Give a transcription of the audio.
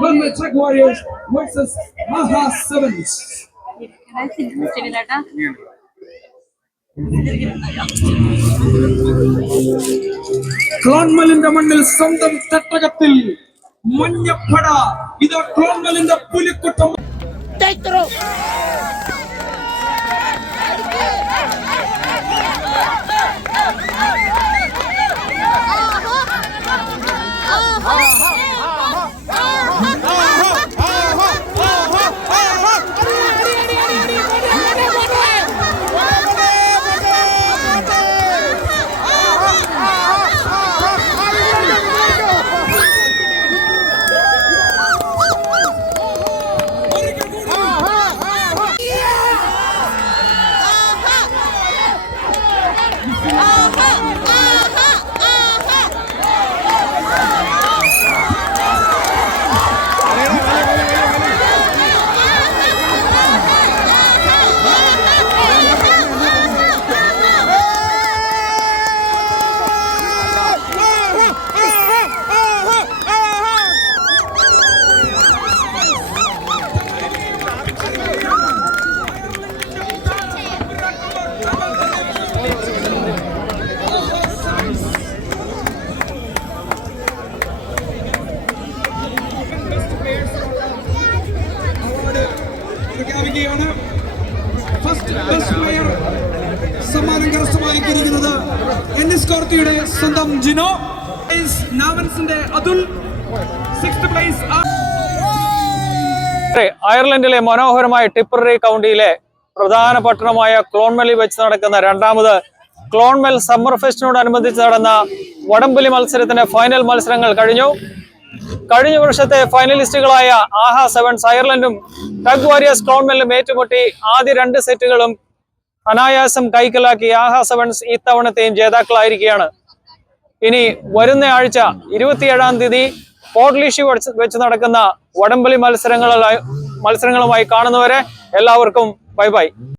Helmet Tech Warriors versus Maha Sevens. ക്ലോൺമലിന്റെ മണ്ണിൽ സ്വന്തം തട്ടകത്തിൽ മഞ്ഞപ്പട ഇത് ക്ലോൺമലിന്റെ പുലിക്കുട്ടം. ഫസ്റ്റ് ബെസ്റ്റ് പ്ലെയർ സമ്മാനം കരസ്ഥമാക്കിയിരിക്കുന്നത് NS കോർത്തിയുടെ സ്വന്തം ജിനോ, നാവൻസിന്റെ അതുൽ, 6th പ്ലേസ്. അയർലൻഡിലെ മനോഹരമായ ടിപ്പററി കൗണ്ടിയിലെ പ്രധാന പട്ടണമായ ക്ലോൺമെലിൽ വെച്ച് നടക്കുന്ന രണ്ടാമത് ക്ലോൺമെൽ സമ്മർ ഫെസ്റ്റിനോടനുബന്ധിച്ച് നടന്ന വടംവലി മത്സരത്തിന്റെ ഫൈനൽ മത്സരങ്ങൾ കഴിഞ്ഞു. കഴിഞ്ഞ വർഷത്തെ ഫൈനലിസ്റ്റുകളായ ആഹാ സെവൻസ് അയർലൻഡും ടഗ് വാരിയേഴ്സ് ക്ലോൺമെല്ലും ഏറ്റുമുട്ടി ആദ്യ 2 സെറ്റുകളും അനായാസം കൈക്കലാക്കി ആഹാ സെവൻസ് ഇത്തവണത്തെയും ജേതാക്കളായിരിക്കുകയാണ്. ഇനി വരുന്ന ആഴ്ച 27-ാം തീയതി പോർട്ട്ലിഷി വെച്ച് നടക്കുന്ന വടംവലി മത്സരങ്ങളുമായി കാണുന്നവരെ എല്ലാവർക്കും ബൈ ബൈ.